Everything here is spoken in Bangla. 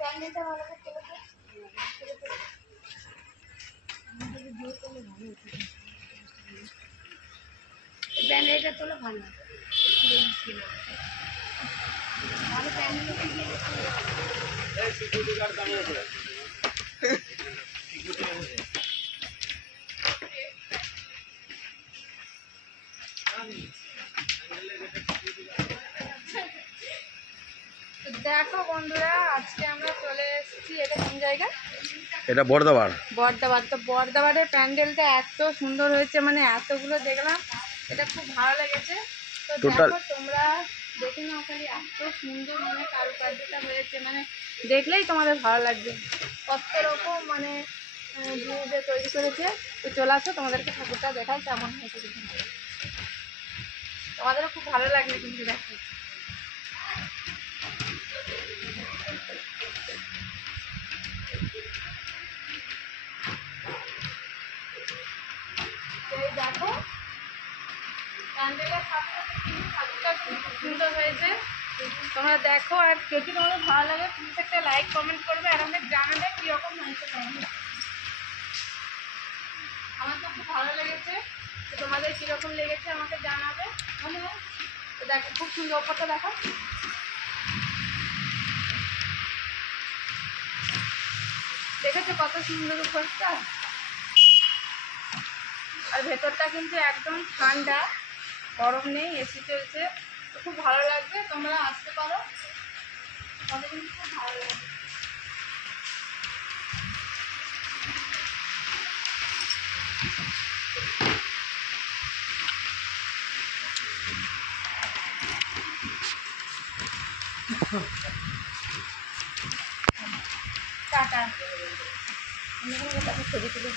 প্যান্ডেলটা ভালো করে তোলো তো। প্যান্ডেলটা তোলো ভালো ভালো প্যান্ডেল। দেখো বন্ধুরা, আজকে আমরা চলে এসেছি, এটা কোন জায়গা? এটা বর্ধমান। বর্ধমান। তো বর্ধমানের প্যান্ডেলটা এত সুন্দর হয়েছে, মানে এতগুলো দেখলাম, এটা খুব ভালো লেগেছে। তো দেখো তোমরা দেখে নাও, খালি এত সুন্দর মানে কারুকার্যটা হয়েছে, মানে দেখলেই তোমাদের ভালো লাগবে। কত রকম মানে জিনিস তৈরি করেছে। তো চলে আসো, তোমাদেরকে ঠাকুরটা দেখাই কেমন হয়েছে। তোমাদেরও খুব ভালো লাগবে কিন্তু দেখো। দেখো প্যান্ডেলের ঠাকুরটা খুব সুন্দর হয়েছে। তোমরা দেখো, আর যদি তোমাদের ভালো লাগে প্লিজ একটা লাইক কমেন্ট করবে, আর আমাদের জানাবে কীরকম হয়েছে প্যান্ডেল। আমার তো খুব ভালো লেগেছে, তো তোমাদের কীরকম লেগেছে আমাকে জানাবে। তো দেখো খুব সুন্দর, ওপরটা দেখো। দেখেছো কত সুন্দর উপরটা, আর ভেতরটা কিন্তু একদম ঠান্ডা, গরম নেই, এসি চলছে। তো খুব ভালো লাগবে, তোমরা আসতে পারো, তোমাদের কিন্তু খুব ভালো লাগবে। টাটা। ছবি তুলে